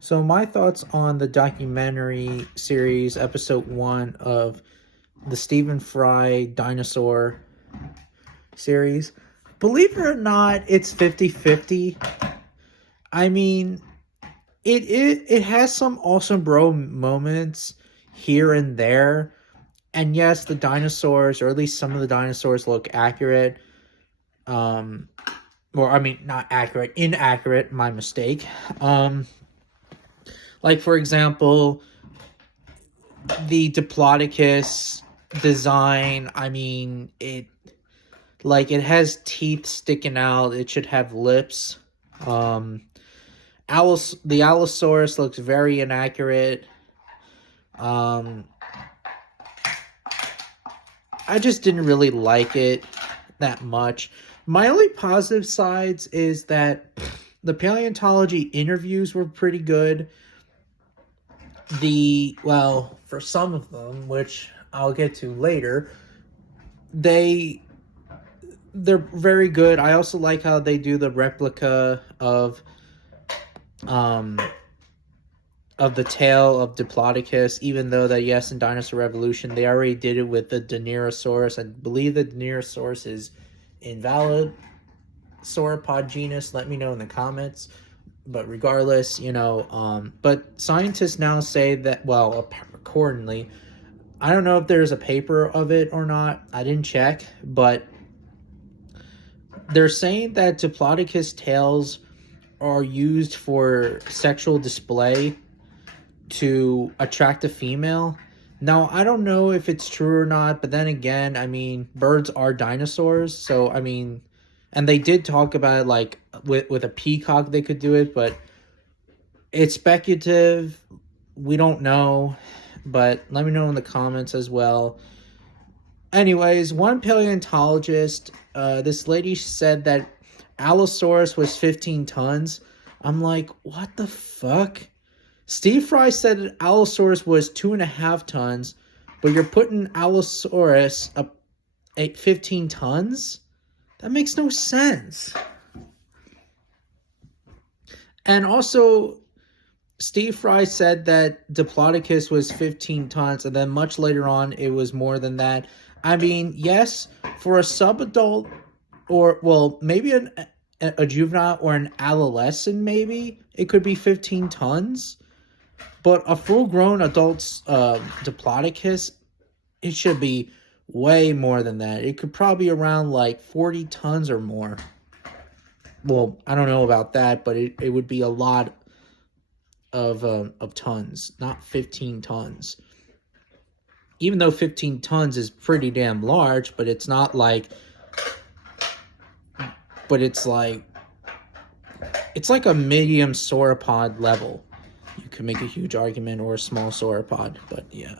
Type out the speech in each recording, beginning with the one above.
So my thoughts on the documentary series, episode 1 of the Stephen Fry dinosaur series. Believe it or not, it's 50-50. I mean, it has some awesome bro moments here and there. And yes, the dinosaurs, or at least some of the dinosaurs, look accurate. Um, or I mean, not accurate, inaccurate. My mistake. Like for example, the Diplodocus design. I mean, it has teeth sticking out. It should have lips. Um, the Allosaurus looks very inaccurate. Um, I just didn't really like it that much. My only positive sides is that the paleontology interviews were pretty good. For some of them, which I'll get to later, they're very good. I also like how they do the replica um of the tail of Diplodocus, even though that, yes, in Dinosaur Revolution they already did it with the Dinosaurus. I believe the Dinosaurus is invalid sauropod genus. Let me know in the comments. But regardless, but scientists now say that, well, accordingly, I don't know if there's a paper of it or not. I didn't check, but they're saying that Diplodocus tails are used for sexual display to attract a female. Now, I don't know if it's true or not, but then again, I mean, birds are dinosaurs, so I mean, and they did talk about it, like with a peacock they could do it, but it's speculative. We don't know, but let me know in the comments as well. Anyways, one paleontologist, this lady said that Allosaurus was 15 tons. I'm like, what the fuck? Steve Fry said that Allosaurus was 2.5 tons, but you're putting Allosaurus up at 15 tons? That makes no sense. And also, Steve Fry said that Diplodocus was 15 tons, and then much later on, it was more than that. I mean, yes, for a subadult, or, well, maybe a juvenile or an adolescent, maybe, it could be 15 tons. But a full-grown adult's Diplodocus, it should be way more than that. It could probably be around like 40 tons or more. Well, I don't know about that, but it would be a lot of tons, not 15 tons. Even though 15 tons is pretty damn large, but it's not like, but it's like a medium sauropod level. You could make a huge argument, or a small sauropod, but yeah.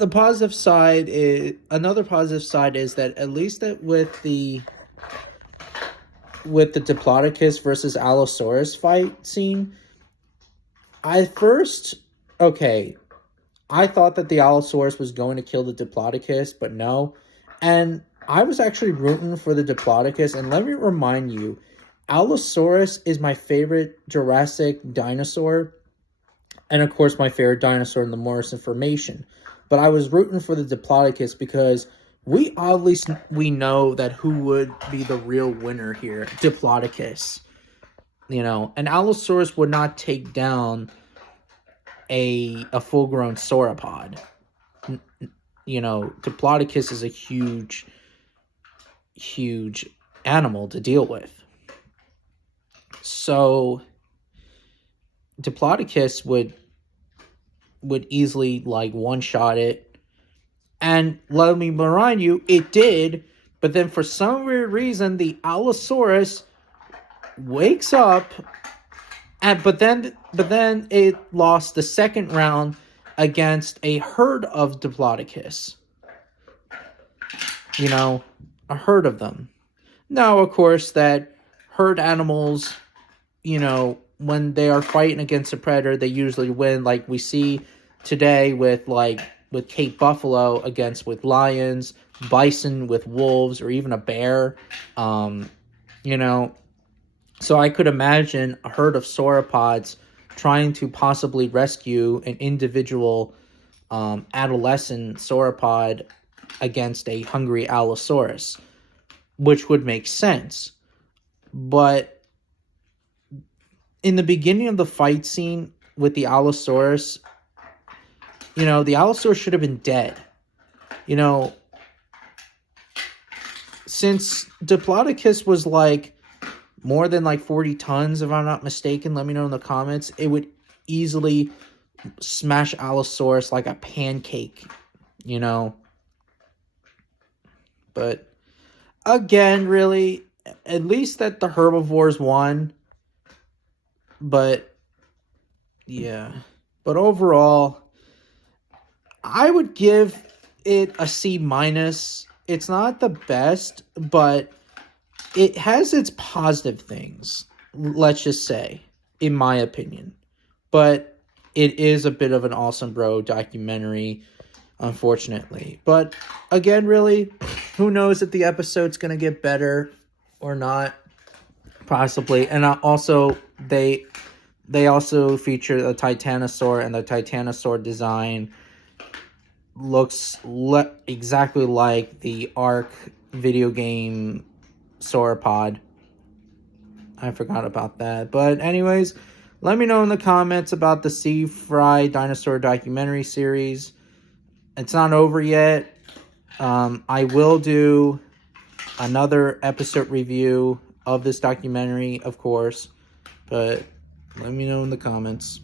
Another positive side is that at least that with the Diplodocus versus Allosaurus fight scene, I thought that the Allosaurus was going to kill the Diplodocus, but no. And I was actually rooting for the Diplodocus, and let me remind you, Allosaurus is my favorite Jurassic dinosaur, and of course my favorite dinosaur in the Morrison Formation. But I was rooting for the Diplodocus because we know that who would be the real winner here, Diplodocus. And Allosaurus would not take down a full-grown sauropod. Diplodocus is a huge animal to deal with. So Diplodocus would easily like one-shot it. And let me remind you, it did, but then for some weird reason the Allosaurus wakes up, but then it lost the second round against a herd of Diplodocus. A herd of them. Now, of course, that herd animals, when they are fighting against a predator, they usually win, like we see today with Cape Buffalo with lions, bison with wolves, or even a bear. So I could imagine a herd of sauropods trying to possibly rescue an individual adolescent sauropod against a hungry Allosaurus, which would make sense. But in the beginning of the fight scene with the Allosaurus, you know, the Allosaurus should have been dead. You know, since Diplodocus was like more than like 40 tons, if I'm not mistaken, let me know in the comments, it would easily smash Allosaurus like a pancake, you know. But again, really, at least that the herbivores won. But yeah, but overall, I would give it a C minus. It's not the best, but it has its positive things, let's just say, in my opinion. But it is a bit of an Awesome Bro documentary, unfortunately. But again, really, who knows if the episode's going to get better or not, possibly. And also, they also feature the Titanosaur, and the Titanosaur design looks exactly like the Ark video game sauropod. I forgot about that. But anyways, let me know in the comments about the Sea Fry Dinosaur documentary series. It's not over yet. I will do another episode review of this documentary, of course. But let me know in the comments.